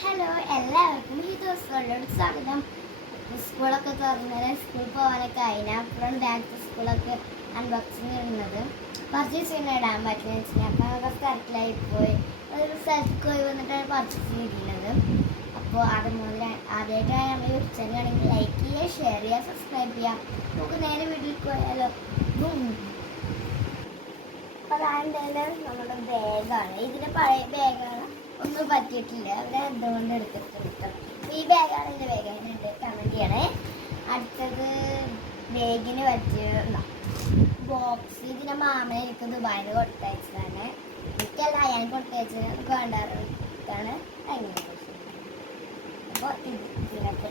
Hello എല്ലാവർക്കും ഈ ദിവസങ്ങളിലോട് സ്വാഗതം. സ്കൂളൊക്കെ തുറന്നത് സ്കൂളിൽ പോകാനൊക്കെ ആയിന അപ്പോഴാണ് ബാക്ക് ടു സ്കൂളൊക്കെ അൺബോക്സിങ് ചെയ്യുന്നത്. പർച്ചേസ് ചെയ്യുന്ന ഇടാൻ പറ്റുന്ന വെച്ചാൽ അപ്പോൾ കുറച്ച് തിരക്കിലായി പോയി ഒരു സ്ഥലത്ത് പോയി വന്നിട്ടാണ് പർച്ചേസ് ചെയ്തിരുന്നത്. അപ്പോൾ അത് മുതൽ ആദ്യമായിട്ടാണ് നമ്മൾ യൂട്യൂബ് ചാനലാണെങ്കിൽ ലൈക്ക് ചെയ്യുക, ഷെയർ ചെയ്യുക, സബ്സ്ക്രൈബ് ചെയ്യുക. നമുക്ക് നേരെ വീട്ടിലേക്ക് പോയാലോ. അപ്പോൾ അതെന്തായാലും നമ്മുടെ ബാഗാണ്, ഇതിൻ്റെ പഴയ ബാഗാണ്, ഒന്നും പറ്റിയിട്ടില്ല. അവിടെ എന്തുകൊണ്ട് എടുത്തിട്ടുണ്ട്. ഈ ബാഗാണ് എൻ്റെ ബാഗ്, അതിനുണ്ട് കമൻറ്റ് ചെയ്യണേ. അടുത്തത് ബാഗിന് പറ്റിയ ബോക്സ്, ഇതിൻ്റെ മാമനെ എനിക്ക് ദുബായിൽ നിന്ന് കൊടുത്തയച്ചതാണ്. എനിക്കല്ല ഞാൻ കൊടുത്തയച്ചത്, നമുക്ക് വേണ്ടാറാണ് അങ്ങനെ. അപ്പോൾ ഇതിനൊക്കെ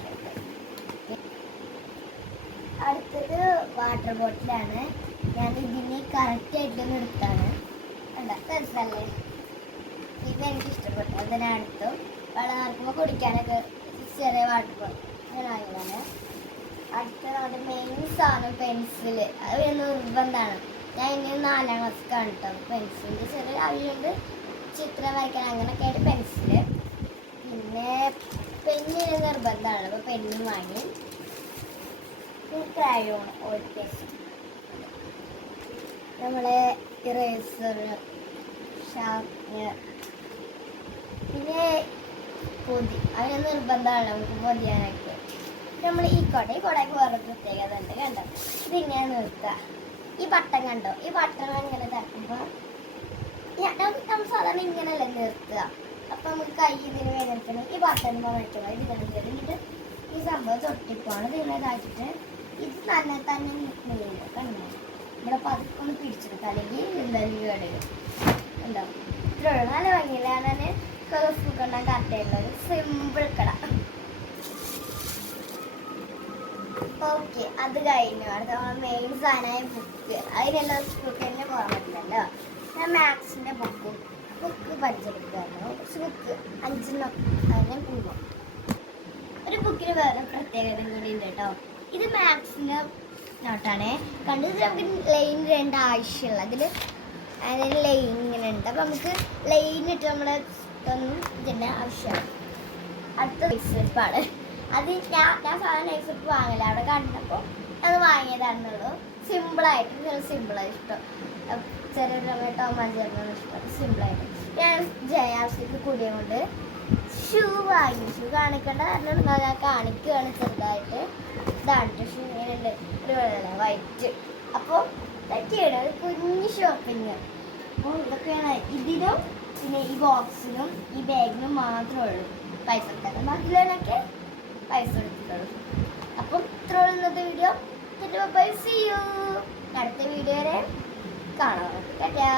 അടുത്തത് വാട്ടർ ബോട്ടിലാണ്. ഞാൻ ഇതിന് കറക്റ്റായിട്ടൊന്ന് എടുത്താണ്. എന്താ രസമല്ലേ? ഇത് എനിക്ക് ഇഷ്ടപ്പെട്ടു, അതിനടുത്തും വെള്ളം നിറക്കുമ്പോൾ കുടിക്കാനൊക്കെ ചെറിയ വാട്ടർ ബോട്ടിൽ അങ്ങനെ വാങ്ങിയതാണ്. അടുത്ത നമ്മുടെ മെയിൻ സാധനം പെൻസില്, അത് നിർബന്ധമാണ്. ഞാൻ ഇനി 4ാം ക്ലാസ്സിലാണ് കേട്ടോ. പെൻസിലിൻ്റെ ചെറിയ ആവശ്യമുണ്ട്, ചിത്രം വരയ്ക്കാൻ അങ്ങനെയൊക്കെ ആയിട്ട് പെൻസില്. പിന്നെ പെന്നിന് നിർബന്ധമാണ്, അപ്പോൾ പെന്നും വാങ്ങി. ക്രയോൺ ഓയിൽ പേസ്റ്റ്, നമ്മളെ ഇറേസർ, ഷാർപ്പ്നർ, പിന്നെ പൊതി, അതിന് നിർബന്ധമാണ് നമുക്ക് പൊതിയാനൊക്കെ. നമ്മൾ ഈ കുടയ്ക്ക് വേറെ പ്രത്യേകത ഉണ്ട് കണ്ടോ. ഇതിങ്ങനെ നിർത്തുക, ഈ ബട്ടൺ കണ്ടോ, ഈ ബട്ടൺ ഇങ്ങനെ തട്ടുമ്പോൾ നമ്മൾ സാധാരണ ഇങ്ങനെയല്ലേ നിർത്തുക. അപ്പം നമുക്ക് കൈ ഇതിന് വേദനിക്കണം, ഈ ബട്ടൺ വയ്ക്കണം, ഇതിങ്ങനെ കയറിയിട്ട് ഈ സംഭവം തൊട്ടിപ്പോണ് ഇതിങ്ങനെ ഇതാക്കിയിട്ട് ഇത് തന്നെ തന്നെ നിൽക്കുന്നില്ല കണ്ടോ. ഇവിടെ പതുക്കൊന്ന് പിടിച്ചെടുക്കുക, അല്ലെങ്കിൽ എന്തായാലും കേടുവരും. ഉണ്ടോ, ഇത്രയുള്ളൂ. നല്ല ഭംഗിയില്ല. ഞാൻ കളർഫുൾ കണ്ടാൽ കറക്റ്റായിട്ടുള്ള ഒരു സിമ്പിൾ കട. ഓക്കെ, അത് കഴിഞ്ഞു. അടുത്ത മെയിൻ സാധനമായ ബുക്ക്, അതിനെല്ലാം സ്കൂൾക്ക് തന്നെ പോകാൻ പറ്റില്ലല്ലോ. ഞാൻ മാത്സിൻ്റെ ബുക്ക് പഠിച്ചെടുക്കുകയായിരുന്നു. കുറച്ച് ബുക്ക് 5 അതിനെ പോകും. ഒരു ബുക്കിന് വേറെ പ്രത്യേകത കൂടി ഉണ്ട് കേട്ടോ. ഇത് മാത്സിൻ്റെ നോട്ടാണേ. കണ്ടത് നമുക്ക് ലൈൻ 2 ആവശ്യമുള്ള അതിൽ ലൈൻ ഇങ്ങനെ ഉണ്ട്. അപ്പം നമുക്ക് ലൈൻ ഇട്ട് നമ്മുടെ ഇതൊന്നും ഇതിൻ്റെ ആവശ്യമാണ്. അടുത്ത നൈസ്ലിപ്പാണ്. അത് ഞാൻ സാധാരണ നൈസ്ലിപ്പ് വാങ്ങില്ല, അവിടെ കണ്ടപ്പോൾ അത് വാങ്ങിയതാണെന്നുള്ളൂ. സിമ്പിളായിട്ട് സിമ്പിളായി ഇഷ്ടം. ചെറിയ ടൊമാറ്റോ മഞ്ചാണ് ഇഷ്ടം, സിമ്പിളായിട്ട്. ഞാൻ ജയാസിക്ക് കൂടിയ കൊണ്ട് ഷൂ വാങ്ങി. ഷൂ കാണിക്കേണ്ട കാരണം ഞാൻ കാണിക്കുകയാണ് ചെറുതായിട്ട്. ഇതാണ് ഷൂ, ഇങ്ങനെയുണ്ട്, ഒരു വെള്ള വൈറ്റ്. അപ്പോൾ പറ്റിയാണ് ഒരു കുഞ്ഞ് ഷോപ്പിങ്. അപ്പോൾ ഇതൊക്കെയാണ് ഇതിനും പിന്നെ ഈ ബോക്സിനും ഈ ബാഗിനും മാത്രമേ ഉള്ളൂ പൈസ കൊടുക്കാതെ. ബാക്കിയുള്ളതിനൊക്കെ പൈസ കൊടുത്തിട്ടുള്ളൂ. അപ്പം ഇത്രയുള്ള ഇന്നത്തെ വീഡിയോ. Bye, see you. അടുത്ത വീഡിയോ വരെ കാണാം. ടാറ്റാ.